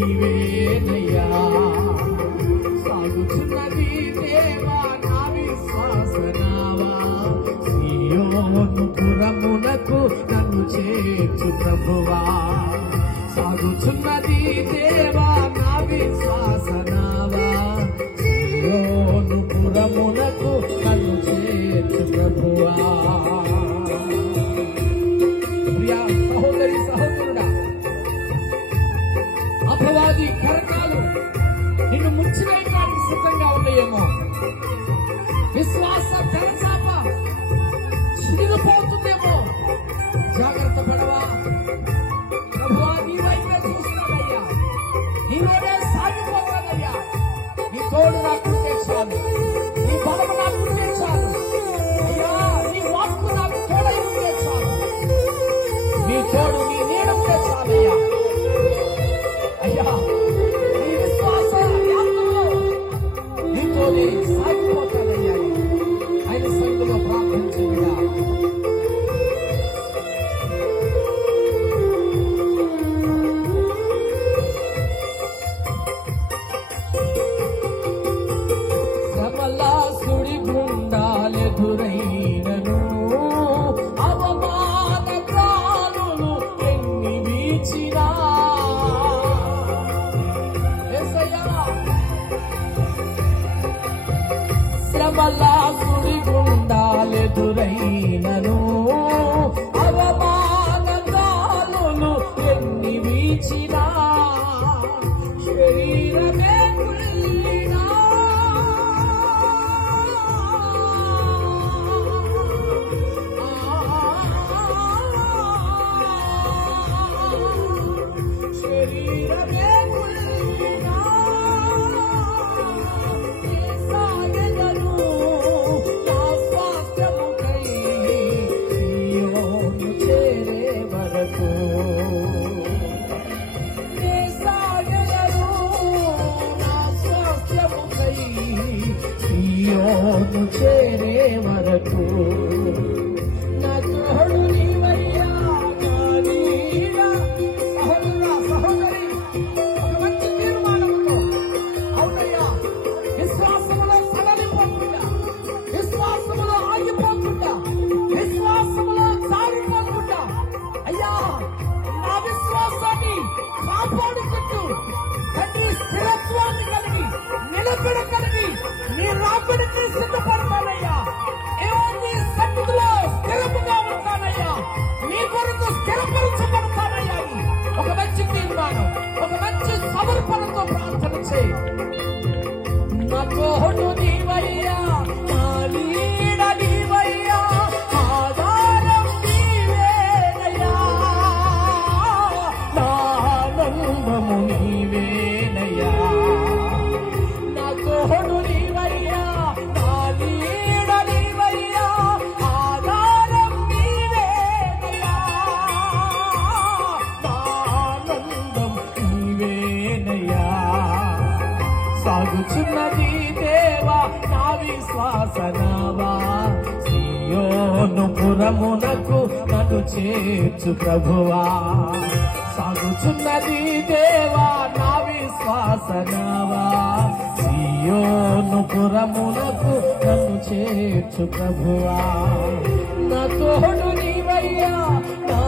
నీవేనయ్యా సాగుచున్నది దేవా నా విశ్వాస నావా సీయోను పురమునకు నన్ను చేర్చు ప్రభువా సాగుచున్నది దేవా నా విశ్వాస నావా సీయోను పురమునకు నన్ను చేర్చు ప్రభువా. ప్రియా సహోదరి సహోదరుడా, అపవాది కరకాలు నిన్ను ముంచివేయడానికి సిద్ధంగా ఉన్నాయేమో. విశ్వాస తెరచాప చిరిగిపోతుందేమో. జాగ్రత్త పడవా. ప్రభువా నీ వైపే చూస్తానయ్యా, నీలోనే సాగిపోతానయ్యా. నీ తోడు నాకుంటే చాలు, నీ బలము నాకుంటే చాలు అయ్యా. నీ వాక్కు నాకు తోడై ఉంటే చాలు, నీ తోడు నీ నీడంటే చాలయ్యా. అయ్యా నీ విశ్వాస యాత్రలో నీతోనే సాగిపోతానయ్యా. ఆయన సంఘంలో ప్రార్థించయ్యా. శ్రమలా సుడి గుండాలెదురైనను అవమాన కాలులు ఎన్ని వీచినా శ్రమలా సుడి గుండాలెదురైనను అవమాన కాలులు ఎన్ని వీచినా శరీరమే కుళ్ళినా శరీరమే కుళ్ళినా సాగెదను నా స్వాస్థ్యముకై సీయోను చేరే వరకు. సాగెదను నా స్వాస్థ్యముకై సీయోను చేరే వరకు. నా తోడు నీవయ్యా నా నీడ. సహోదరా సహోదరి, ఒక మంచి తీర్మానంతో అవునయ్యా విశ్వాసములో సడలిపోకుండా, విశ్వాసములో ఆగిపోకుండా, విశ్వాసములో జారిపోకుండా అయ్యా నా విశ్వాసాన్ని కాపాడుకుంటూ తండ్రి స్థిరత్వాన్ని కలిగి నిలబడ కలిగి నీ రాబడికి సిద్ధపడతానయ్యా. నీ సన్నిధిలో స్థిరముగా ఉంటానయ్యా. నీ కొరకు స్థిరపరచబడతానయ్యా. ఒక మంచి తీర్మానం, ఒక మంచి సమర్పణతో ప్రార్థన చేయి. నా తోడు నీవయ్యా, నా నీడ నీవయ్యా, ఆధారం నీవేనయ్యా, నా ఆనందము నీవేనయ్యా. నా తోడు నీవయ్యా, నా నీడ నీవయ్యా, ఆధారం నీవేనయ్యా, నా ఆనందం నీవేనయ్యా. సాగుచున్నది దేవా నా విశ్వాస నావా సీయోను పురమునకు నన్ను చేర్చు ప్రభువా. సాగుచున్నది దేవా నా విశ్వాస నావా సీయోను పురమునకు నన్ను చేర్చు ప్రభువా. నా తోడు నీవయ్యా, నా